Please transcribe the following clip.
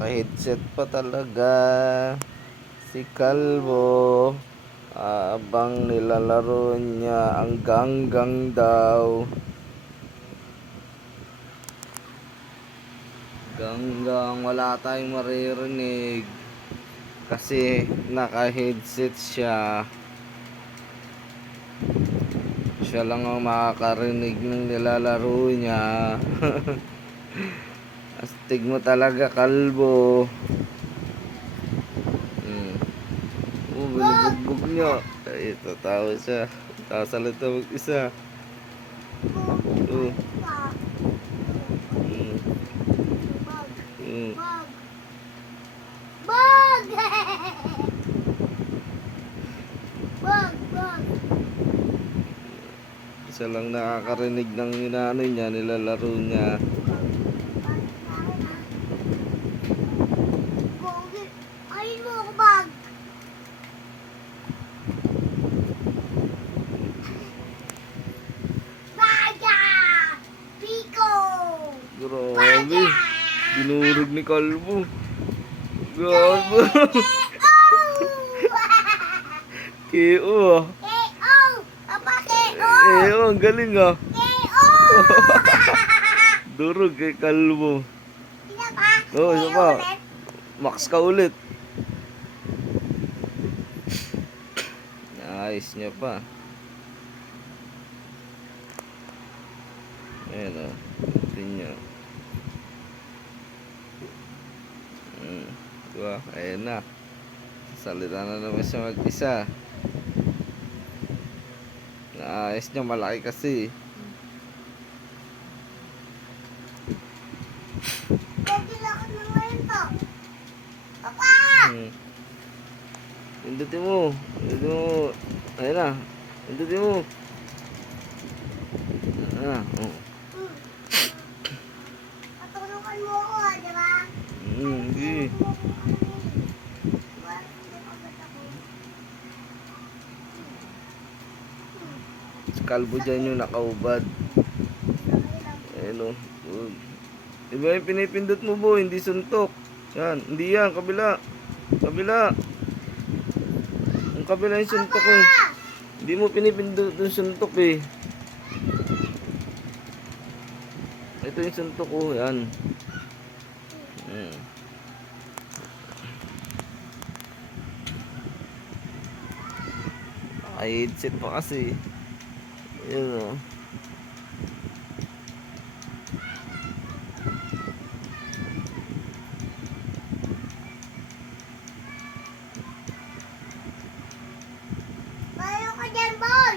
Naka-headset pa talaga si Kalbo habang nilalaro niya ang ganggang daw. Ganggang, wala tayong maririnig kasi naka-headset siya. Siya lang ang makakarinig ng nilalaro niya. Astig mo talaga, Kalbo. Binubugbog niya. Ay, tatawa siya. Sasalita mag-isa. Bag! Isa lang nakakarinig ng inaano niya, nilalaro niya. Ayun mo ako, bag! Baga! Pico! Grabe. Dinurog ni Kalbo. Grabe. KO ah. KO! Papa, KO! Ang galing ah. KO! Durog kay Kalbo. Isa pa? Oo, isa KO pa. ulit? Max ka ulit. Ayos niya pa. Ayan o. Tingnan. Diba? Ayan na. Salita na naman siya mag-isa. Ayos niya, malaki kasi. Lakad na ngayon to. Papa! Pindutin mo. Pindutin mo. Ayan na. Pindutin mo. Ayan na. Patulungan mo ako, di ba? Hindi. Si Kalbo dyan yung nakaubad. Ayan o. Diba yung pinipindot mo, boy? Hindi suntok. Yan. Hindi yan. Kabila. Kabila. Ang kabila yung suntok eh. Hindi mo pinipindot yung suntok eh. Ito yung suntok ko. Yan. Ay, headset pa kasi. Ayan o. Bayo ka dyan, boy!